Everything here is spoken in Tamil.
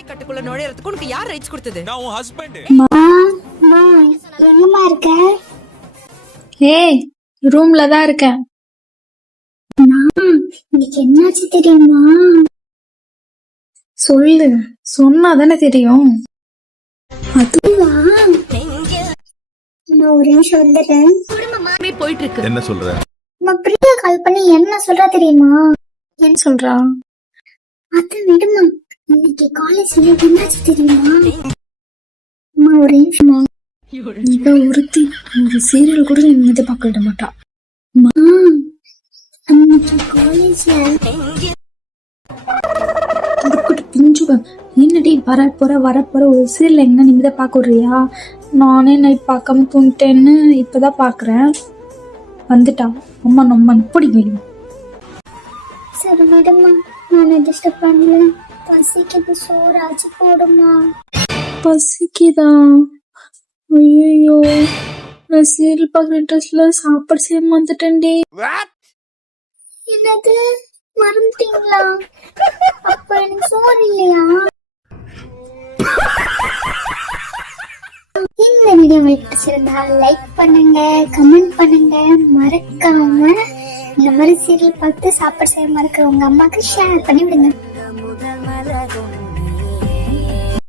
சமய கட்டுக்குள்ள நுழையறதுக்கு உனக்கு யார் ரைட்ஸ் கொடுத்தது? நான் உன் ஹஸ்பண்ட். எங்கம்மா இருக்க? ஏய், ரூம்ல தான் இருக்கேன். இன்னைக்கு என்னாச்சு தெரியுமா? சொல்லு, சொன்னாதானே தெரியும். அதுவா? நான் ஒரு நிமிஷம் வந்துடுறேன். போயிட்டு இருக்கு. என்ன சொல்ற? பிரியா கால் பண்ணி என்ன சொல்றா தெரியுமா? என்ன சொல்றா? அது விடுமா, இன்னைக்கு காலேஜ்ல என்னாச்சு தெரியுமா? ஒரு நிமிஷமா. இவ ஒருத்தி ஒரு சீரியல் கூட நிம்மதி பார்க்க விட மாட்டா. அன்னைக்கு காலேஜ்ல பிஞ்சுவன் என்னடி வரப்போற ஒரு சீரியல் எங்க நிம்மதியா பார்க்க விடுறியா? நானே நைட் பார்க்காம தூங்கிட்டேன்னு இப்பதான் பாக்குறேன். வந்துட்டா அம்மா நம்ம பிடிக்கும். சரி விடுமா, நான் டிஸ்டர்ப் பண்ணல. பசிக்குது, சோறாச்சு போடுமா. பசிக்குதா? ஐயோ, நான் சீரியல் பார்க்குற இன்ட்ரெஸ்ட்ல சாப்பாடு செய்ய வந்துட்டேன்டி. என்னது, மறந்துட்டீங்களா? அப்ப எனக்கு சோறு இல்லையா? இந்த வீடியோ உங்களுக்கு பிடிச்சிருந்தா லைக் பண்ணுங்க, கமெண்ட் பண்ணுங்க, மறக்காம இந்த மாதிரி சீரியல் பார்த்து சாப்பாடு செய்ய மறக்கிற உங்க அம்மாக்கு ஷேர் பண்ணி விடுங்க.